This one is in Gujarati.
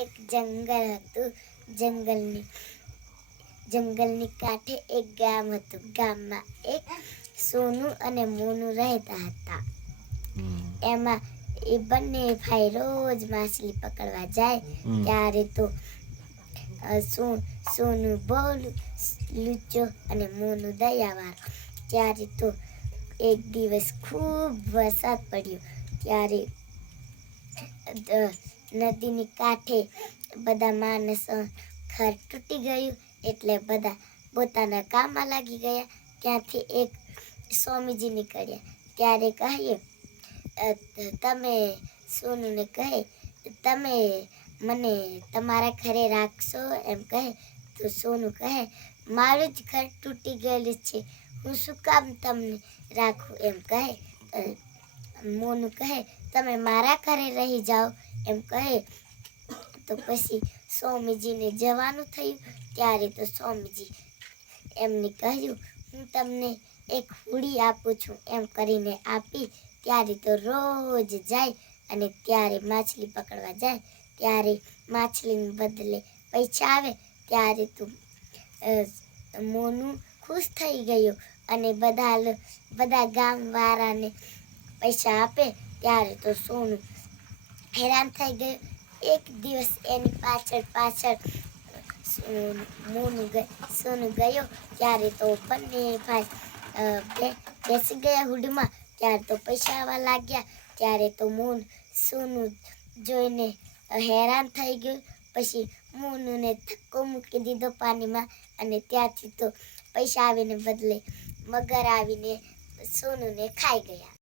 એક જંગલ હતું જંગલની જંગલની કાંઠે એક ગામ હતું. ગામમાં એક સોનું અને મોનું રહેતા હતા. એમાં એ બંને ભાઈ રોજ માછલી પકડવા જાય ત્યારે તો સોન સોનું બહુ લુચ્ચો અને મોનું દયાવાળો. ત્યારે તો એક દિવસ ખૂબ વરસાદ પડ્યો. ત્યારે નદીની કાંઠે બધા માણસ ઘર તૂટી ગયું એટલે બધા પોતાના કામમાં લાગી ગયા. ત્યાંથી એક સ્વામીજી નીકળ્યા. ત્યારે કહ્યું તમે સોનુને કહે, તમે મને તમારા ઘરે રાખશો? એમ કહે, તો સોનું કહે, મારું જ ઘર તૂટી ગયેલું છે. હું શું કામ તમને રાખું? એમ કહે મોનું કહે, તમે મારા ઘરે રહી જાઓ. એમ કહે, તો પછી સ્વામીજીને જવાનું થયું. ત્યારે તો સ્વામીજી એમને કહ્યું, હું તમને એક હુડી આપું છું. એમ કરીને આપી. ત્યારે તો રોજ જાય અને ત્યારે માછલી પકડવા જાય. ત્યારે માછલીને બદલે પૈસા આવે. ત્યારે તો મોનું ખુશ થઈ ગયો અને બધા બધા ગામવાળાને પૈસા આપે. ત્યારે તો સોનું હેરાન થઈ ગયું. એક દિવસ એની પાછળ પાછળ મોનું સોનું ગયો, ત્યારે તો બંને ભાઈ બેસી ગયા હુડમાં. ત્યારે તો પૈસા આવવા લાગ્યા. ત્યારે તો મોન સોનું જોઈને હેરાન થઈ ગયું. પછી મોનુને ધક્કો મૂકી દીધો પાણીમાં અને ત્યાંથી તો પૈસા આવીને બદલે મગર આવીને સોનુને ખાઈ ગયા.